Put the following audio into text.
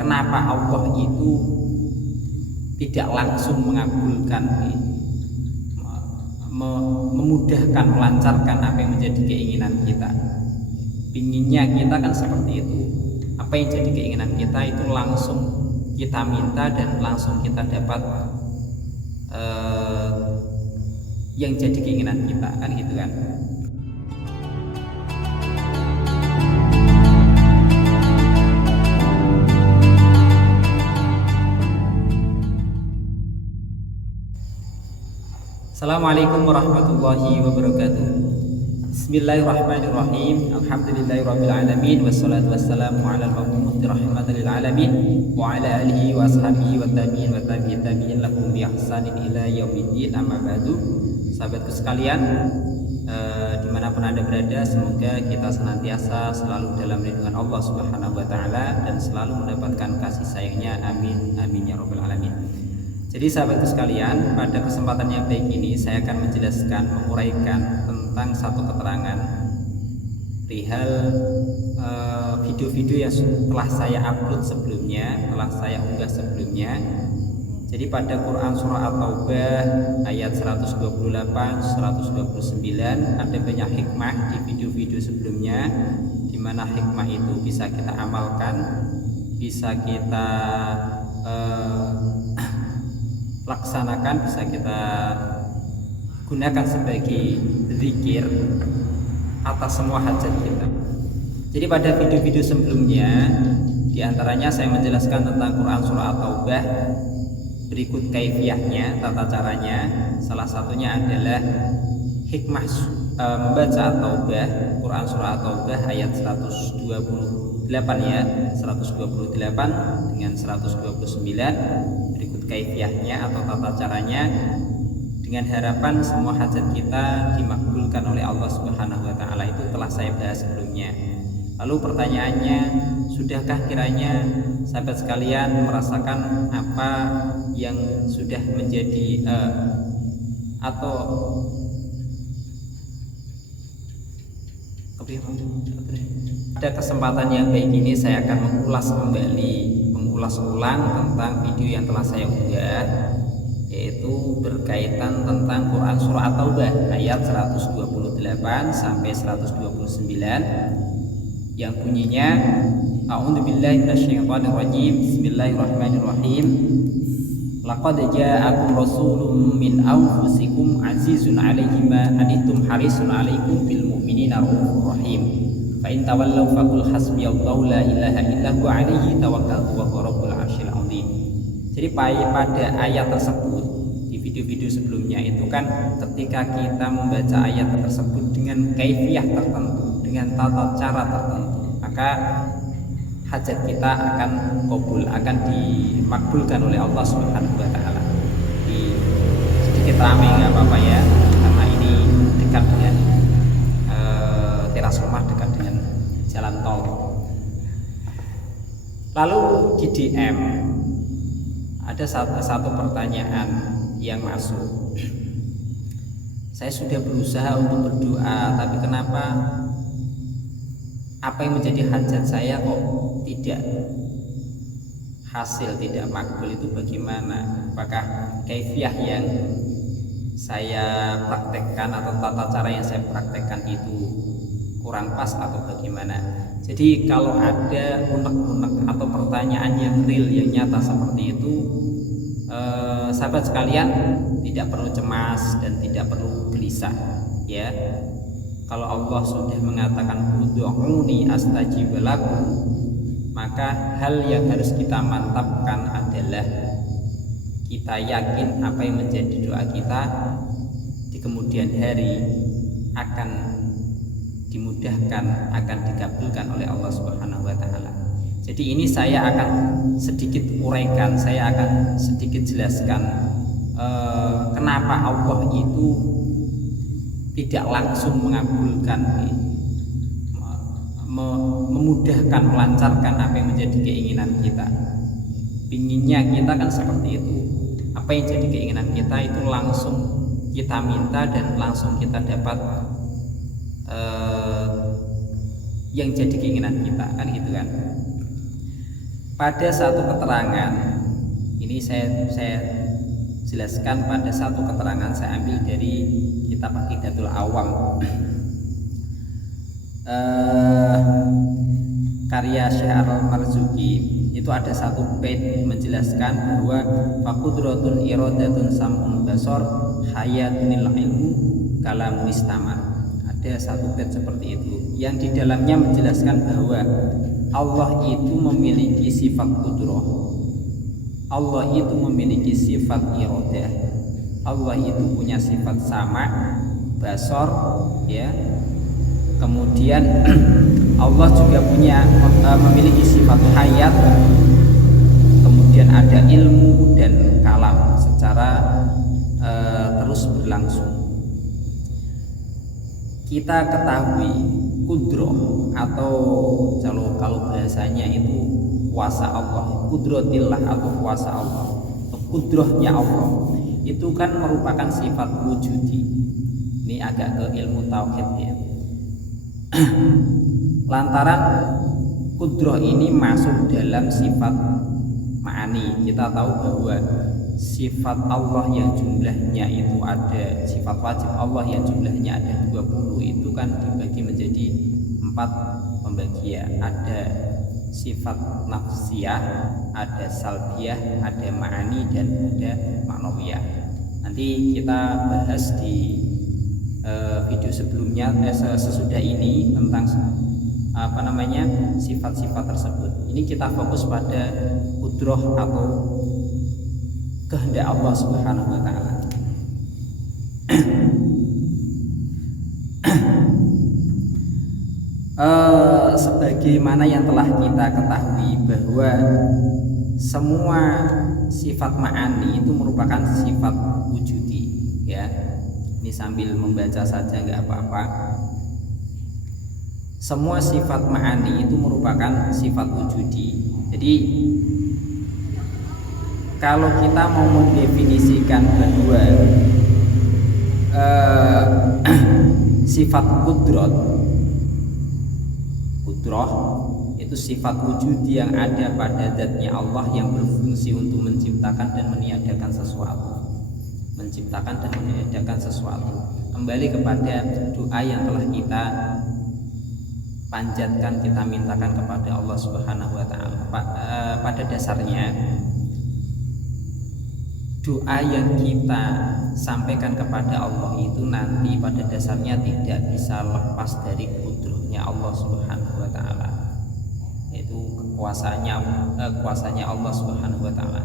kenapa Allah itu tidak langsung mengabulkan, memudahkan, melancarkan apa yang menjadi keinginan kita. Pinginnya kita kan seperti itu, apa yang jadi keinginan kita itu langsung kita minta dan langsung kita dapat yang jadi keinginan kita, kan gitu kan. Assalamualaikum warahmatullahi wabarakatuh. Bismillahirrahmanirrahim. Alhamdulillahirabbil alamin wassalatu wassalamu ala al-mab'uuts rahmatan lil alamin wa ala alihi wa ashabihi wa tabi'in wa tabi'in tabi'in lahum bi ihsanin ila yaumiddin. Amma ba'du. Sahabatku sekalian, dimanapun Anda berada, semoga kita senantiasa selalu dalam lindungan Allah Subhanahu wa taala dan selalu mendapatkan kasih sayangnya. Amin amin ya rabbal alamin. Jadi sahabatku sekalian, pada kesempatan yang baik ini saya akan menjelaskan, menguraikan tentang satu keterangan perihal video-video yang telah saya upload sebelumnya, telah saya unggah sebelumnya. Jadi pada Quran surah At-Taubah ayat 128, 129 ada banyak hikmah di video-video sebelumnya, di mana hikmah itu bisa kita amalkan, bisa kita laksanakan, bisa kita gunakan sebagai zikir atas semua hajat kita. Jadi pada video-video sebelumnya diantaranya saya menjelaskan tentang Quran surah At-Taubah, berikut kaifiyahnya, tata caranya. Salah satunya adalah hikmah membaca At-Taubah, Quran surah At-Taubah ayat 128 ya, 128 dengan 129, berikut kaifiyahnya atau tata caranya, dengan harapan semua hajat kita dimakbulkan oleh Allah Subhanahu wa taala. Itu telah saya bahas sebelumnya. Lalu pertanyaannya, sudahkah kiranya sahabat sekalian merasakan apa yang sudah menjadi atau pada kesempatan yang baik ini saya akan mengulas ulang tentang video yang telah saya unggah, yaitu berkaitan tentang Quran surah At-Taubah ayat 128 sampai 129 yang bunyinya A'udzubillahi minasyaitonirrajim. Bismillahirrahmanirrahim. Laqad ja'akum rasulun min anfusikum azizun 'alaihi ma anittum harisun 'alaikum bil mu'minina raufur rahim. Fa in tawallaw faqul hasbiyallahu la ilaha illa huwa 'alaihi tawakkaltu wa huwa rabbul 'arsyil 'azim. Jadi pada ayat tersebut di video-video sebelumnya itu kan ketika kita membaca ayat tersebut dengan kaifiyah tertentu, dengan tata cara tertentu, maka hajat kita akan kabul, akan dimakbulkan oleh Allah Subhanahu wa taala. Sedikit ramai nggak apa-apa ya, karena ini dekat dengan teras rumah, dekat dengan jalan tol. Lalu di DM ada satu pertanyaan yang masuk. Saya sudah berusaha untuk berdoa, tapi kenapa apa yang menjadi hajat saya kok tidak hasil, tidak makbul? Itu bagaimana? Apakah kaifiyah yang saya praktekkan atau tata cara yang saya praktekkan itu kurang pas atau bagaimana? Jadi kalau ada unek-unek atau pertanyaan yang real, yang nyata seperti itu, sahabat sekalian tidak perlu cemas dan tidak perlu gelisah ya. Kalau Allah sudah mengatakan ud'uni astajib lakum, maka hal yang harus kita mantapkan adalah kita yakin apa yang menjadi doa kita di kemudian hari akan dimudahkan, akan dikabulkan oleh Allah Subhanahu wa taala. Jadi ini saya akan sedikit uraikan, saya akan sedikit jelaskan kenapa Allah itu tidak langsung mengabulkan, memudahkan, melancarkan apa yang menjadi keinginan kita. Pinginnya kita kan seperti itu, apa yang jadi keinginan kita itu langsung kita minta dan langsung kita dapat yang jadi keinginan kita, kan gitu kan. pada satu keterangan ini saya jelaskan, pada satu keterangan saya ambil dari kitab Aqidatul Awam karya Syekh Al-Marzuki. Itu ada satu bait menjelaskan bahwa faqudratun iradatun sam'un basar hayatunil ilmu kalamun istama. Ada satu bait seperti itu yang di dalamnya menjelaskan bahwa Allah itu memiliki sifat qudrah, Allah itu memiliki sifat iradah, Allah itu punya sifat sama, basar, ya. Kemudian Allah juga memiliki sifat hayat, kemudian ada ilmu dan kalam secara terus berlangsung. Kita ketahui kudroh atau kalau bahasanya itu kuasa Allah, kudrotillah atau kuasa Allah, atau kudrohnya Allah itu kan merupakan sifat wujudi. Ini agak ke ilmu tauhid ya. Lantaran kudroh ini masuk dalam sifat ma'ani. Kita tahu bahwa sifat Allah yang jumlahnya itu ada, sifat wajib Allah yang jumlahnya ada 20 itu kan dibagi menjadi 4 pembagian. Ada sifat nafsiyah, ada salbiyah, ada ma'ani, dan ada ma'nawiyah. Nanti kita bahas di video sebelumnya, sesudah ini tentang sifat-sifat tersebut. Ini kita fokus pada kudroh atau kehendak Allah Subhanahu wa taala. Sebagaimana yang telah kita ketahui bahwa semua sifat ma'ani itu merupakan sifat wujudi, ya. Ini sambil membaca saja nggak apa-apa. Semua sifat ma'ani itu merupakan sifat wujudi. Jadi kalau kita mau mendefinisikan bahwa sifat kudroh itu sifat wujud yang ada pada zatnya Allah yang berfungsi untuk menciptakan dan meniadakan sesuatu. Kembali kepada doa yang telah kita panjatkan, kita mintakan kepada Allah Subhanahu wa taala. Pada dasarnya doa yang kita sampaikan kepada Allah itu nanti pada dasarnya tidak bisa lepas dari kudrohnya Allah Subhanahu wa taala, yaitu kuasanya Allah Subhanahu wa taala.